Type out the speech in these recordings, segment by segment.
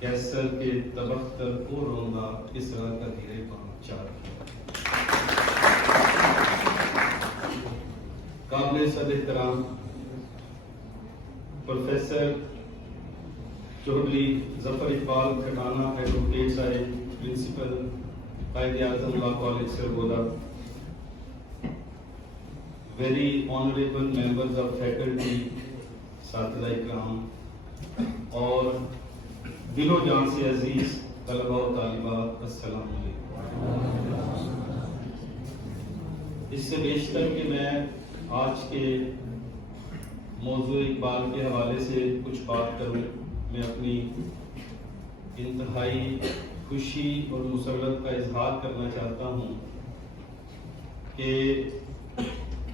کیسر کے تبختر کو روندا کسرا کا دھیرے چار کیا۔ قابل صد احترام پروفیسر چودھری ظفر اقبال کھٹانہ ایڈوکیٹ صاحب، principal Quaid Azam law college Sargodha, very honourable members of faculty, اساتذہ اکرام اور دل و جان سے عزیز طلباء و طالبات، السلام علیکم۔ اس سے بیشتر کہ میں آج کے موضوع اقبال کے حوالے سے کچھ بات کروں، میں اپنی انتہائی خوشی اور مسرت کا اظہار کرنا چاہتا ہوں کہ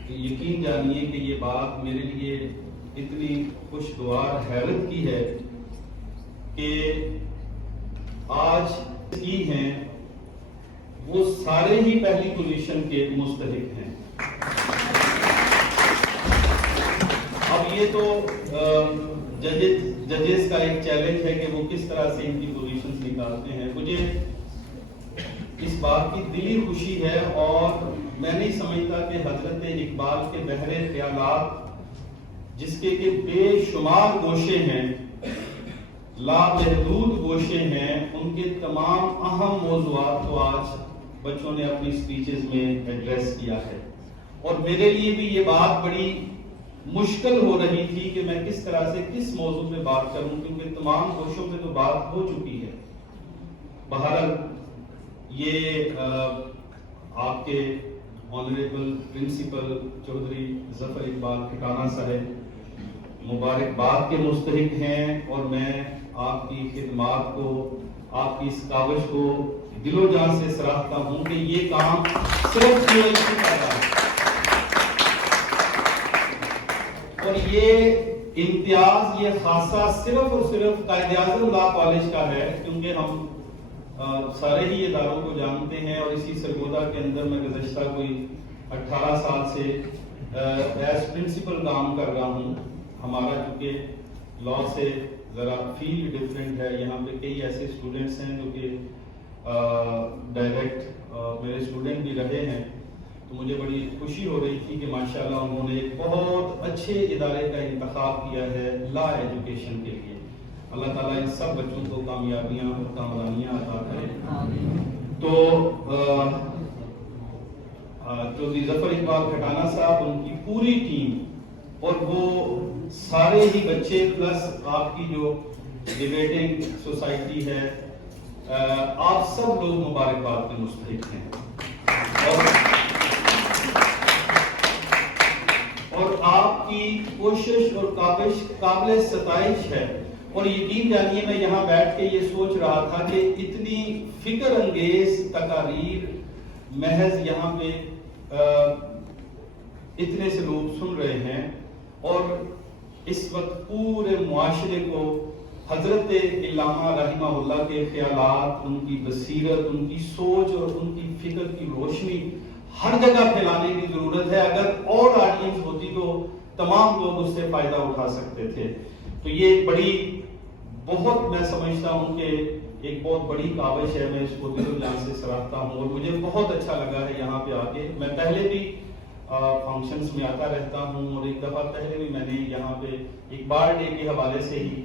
یقین جانیے کہ یہ بات میرے لیے اتنی خوشگوار حیرت کی ہے کہ آج کی ہیں وہ سارے ہی پہلی پوزیشن کے مستحق ہیں۔ اب یہ تو ججز کا ایک چیلنج ہے کہ وہ کس طرح سے ان کی پوزیشنز نکالتے ہیں۔ مجھے اس بات کی دلی خوشی ہے اور میں نہیں سمجھتا کہ حضرت اقبال کے بحر خیالات جس کے کہ بے شمار گوشے ہیں، لامحدود گوشے ہیں، ان کے تمام اہم موضوعات کو آج بچوں نے اپنی سپیچز میں ایڈریس کیا ہے، اور میرے لیے بھی یہ بات بڑی مشکل ہو رہی تھی کہ میں کس طرح سے کس موضوع پہ بات کروں، کیونکہ تمام گوشوں پہ تو بات ہو چکی ہے۔ بہرحال یہ آپ کے آنریبل پرنسپل چودھری ظفر اقبال کھٹانہ صاحب مبارکباد کے مستحق ہیں، اور میں آپ کی خدمات کو، آپ کی اس کاوش کو دل و جان سے سراہتا ہوں کہ یہ کام صرف یونیورسٹی کا ہے، اور یہ امتیاز، یہ خاصہ صرف اور صرف قائد اعظم لا کالج کا ہے، کیونکہ ہم سارے ہی اداروں کو جانتے ہیں، اور اسی سرگودا کے اندر میں گزشتہ کوئی 18 سال سے ایز پرنسپل کام کر رہا ہوں۔ ہمارا چونکہ لا سے ذرا فیلڈ ڈفرینٹ ہے، یہاں پہ کئی ایسے اسٹوڈنٹس ہیں جو کہ ڈائریکٹ میرے اسٹوڈنٹ بھی رہے ہیں، تو مجھے بڑی خوشی ہو رہی تھی کہ ماشاءاللہ انہوں نے ایک بہت اچھے ادارے کا انتخاب کیا ہے لا ایجوکیشن کے لیے۔ اللہ تعالیٰ ان سب بچوں کو کامیابیاں اور کامرانیاں عطا کرے۔ تو چودھری ظفر اقبال کھٹانہ صاحب، ان کی پوری ٹیم اور وہ سارے ہی بچے پلس آپ کی جو ڈیبیٹنگ سوسائٹی ہے، آپ سب لوگ مبارکباد کے مستحق ہیں، اور آپ کی کوشش اور کاوش قابل ستائش ہے۔ اور یقین جانیے میں یہاں بیٹھ کے یہ سوچ رہا تھا کہ اتنی فکر انگیز تقاریر محض یہاں پہ اتنے سے لوگ سن رہے ہیں، اور اس وقت پورے معاشرے کو حضرت علامہ رحمہ اللہ کے خیالات، ان کی بصیرت، ان کی سوچ اور ان کی فکر کی روشنی ہر جگہ پھیلانے کی ضرورت ہے۔ اگر اور آڈینس ہوتی تو تمام لوگ اس سے فائدہ اٹھا سکتے تھے۔ تو یہ بڑی بہت میں سمجھتا ہوں کہ ایک بہت بڑی کاوش ہے، میں اس کو دل و جان سے سراہتا ہوں، اور مجھے بہت اچھا لگا ہے یہاں پہ آ کے۔ میں پہلے بھی فنکشنز میں آتا رہتا ہوں، اور ایک دفعہ پہلے بھی میں نے یہاں پہ اقبال ڈے کے حوالے سے ہی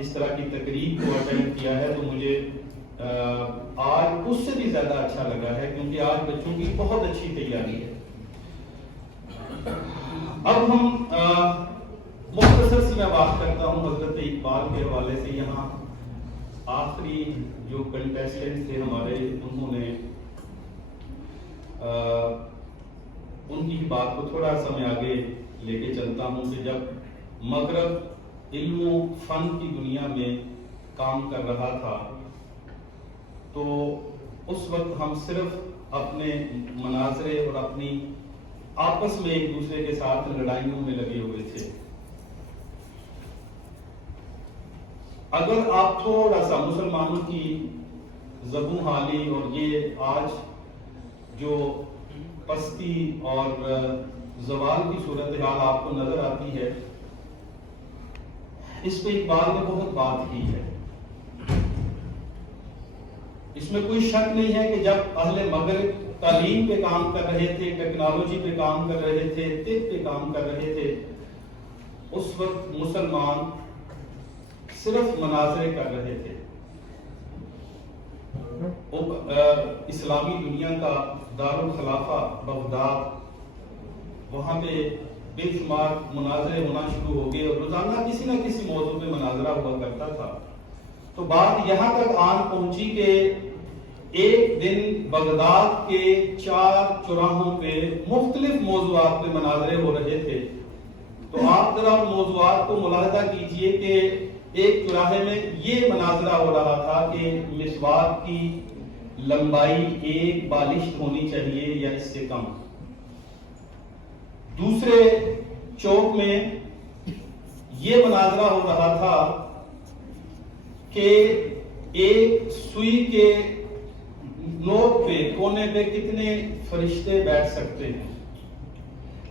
اس طرح کی تقریب کو اٹینڈ کیا ہے، تو مجھے آج اس سے بھی زیادہ اچھا لگا ہے، کیونکہ آج بچوں کی بہت اچھی تیاری ہے۔ اب ہم مختصر سی میں بات کرتا ہوں حضرت اقبال کے حوالے سے۔ یہاں آخری جو کنٹیسٹنٹ تھے ہمارے، انہوں نے ان کی بات کو تھوڑا سا میں آگے لے کے چلتا ہوں کہ جب مغرب علم و فن کی دنیا میں کام کر رہا تھا تو اس وقت ہم صرف اپنے مناظرے اور اپنی آپس میں ایک دوسرے کے ساتھ لڑائیوں میں لگے ہوئے تھے۔ اگر آپ تھوڑا سا مسلمانوں کی زبوں حالی اور یہ آج جو پستی اور زوال کی صورتحال آپ کو نظر آتی ہے، اس پہ اقبال نے بہت بات کی ہے۔ اس میں کوئی شک نہیں ہے کہ جب اہل مغرب تعلیم پہ کام کر رہے تھے، ٹیکنالوجی پہ کام کر رہے تھے، طب پہ کام کر رہے تھے، اس وقت مسلمان صرف مناظرے کر رہے تھے۔ اسلامی دنیا کا دارالخلافہ بغداد، وہاں پہ بے شمار مناظرے ہونا شروع ہو گئے اور روزانہ کسی نہ کسی موضوع پہ مناظرہ ہوا کرتا تھا۔ تو بات یہاں تک آن پہنچی کہ ایک دن بغداد کے 4 چوراہوں پہ مختلف موضوعات پہ مناظرے ہو رہے تھے۔ تو آپ ذرا ان موضوعات کو ملاحظہ کیجئے کہ ایک چوراہے میں یہ مناظرہ ہو رہا تھا کہ مسواک کی لمبائی 1 بالشت ہونی چاہیے یا اس سے کم۔ دوسرے چوک میں یہ مناظرہ ہو رہا تھا کہ ایک سوئی کے نوک پہ، کونے پہ کتنے فرشتے بیٹھ سکتے ہیں۔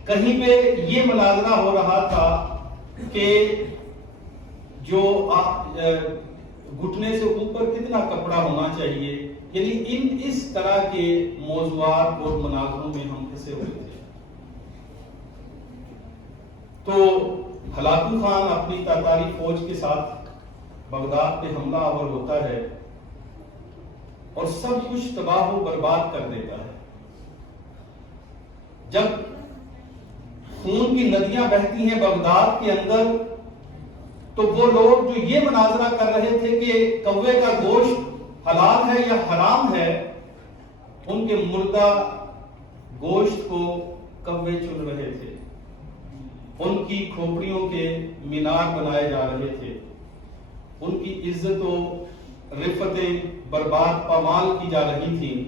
کہیں پہ یہ مناظرہ ہو رہا تھا کہ جو گھٹنے سے اوپر کتنا کپڑا ہونا چاہیے۔ یعنی اس طرح کے موضوعات اور مناظروں میں ہم پھنسے ہوئے تھے۔ تو ہلاکو خان اپنی تاتاری فوج کے ساتھ بغداد پہ حملہ آور ہوتا ہے اور سب کچھ تباہ و برباد کر دیتا ہے۔ جب خون کی ندیاں بہتی ہیں بغداد کے اندر، تو وہ لوگ جو یہ مناظرہ کر رہے تھے کہ کوے کا گوشت حلال ہے یا حرام ہے، ان کے مردہ گوشت کو کوے چن رہے تھے، ان کی کھوپڑیوں کے مینار بنائے جا رہے تھے، ان کی عزت و رفتیں برباد پامال کی جا رہی تھیں۔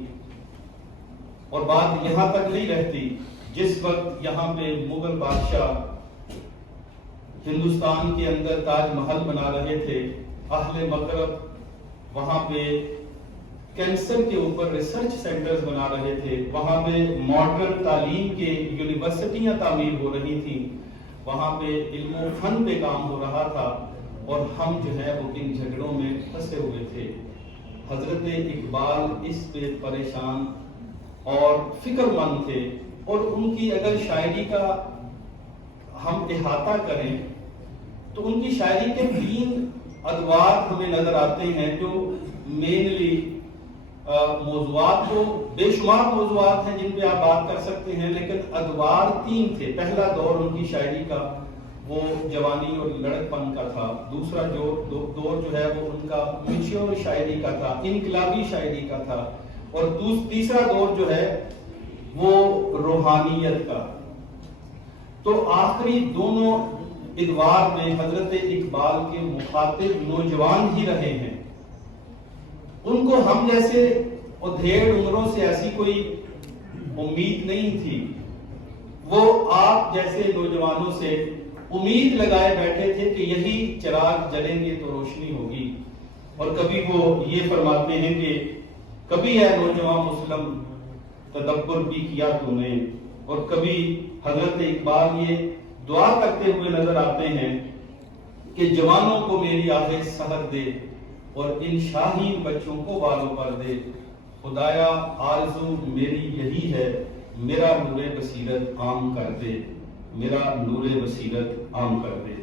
اور بات یہاں تک نہیں رہتی، جس وقت یہاں پہ مغل بادشاہ ہندوستان کے اندر تاج محل بنا رہے تھے، اہل مغرب وہاں پہ کینسر کے اوپر ریسرچ سینٹرز بنا رہے تھے، وہاں پہ ماڈرن تعلیم کے یونیورسٹیاں تعمیر ہو رہی تھیں، وہاں پہ علم و فن پہ کام ہو رہا تھا، اور ہم جو ہے وہ ان جھگڑوں میں پھنسے ہوئے تھے۔ حضرت اقبال اس پہ پریشان اور فکر مند تھے، اور ان کی اگر شاعری کا ہم احاطہ کریں تو ان کی شاعری کے 3 ادوار ہمیں نظر آتے ہیں جو مینلی موضوعات، تو بے شمار موضوعات ہیں جن پہ آپ بات کر سکتے ہیں، لیکن ادوار 3 تھے۔ پہلا دور ان کی شاعری کا وہ جوانی اور لڑکپن کا تھا، دوسرا دور جو ہے وہ ان کا میچور شاعری کا تھا، انقلابی شاعری کا تھا، اور تیسرا دور جو ہے وہ روحانیت کا۔ تو آخری دونوں ادوار میں حضرت اقبال کے مخاطب نوجوان ہی رہے ہیں۔ ان کو ہم جیسے ادھیڑ عمروں سے ایسی کوئی امید نہیں تھی، وہ آپ جیسے نوجوانوں سے امید لگائے بیٹھے تھے کہ یہی چراغ جلیں گے تو روشنی ہوگی۔ اور کبھی وہ یہ فرماتے ہیں کہ کبھی ہے نوجوان مسلم تدبر بھی کیا تو نے، اور کبھی حضرت اقبال یہ دعا کرتے ہوئے نظر آتے ہیں کہ جوانوں کو میری آہ سحر دے اور ان شاہین بچوں کو بالوں پر دے، خدایا آرزو میری یہی ہے، میرا نور بصیرت عام کر دے، میرا نور بصیرت عام کر دے۔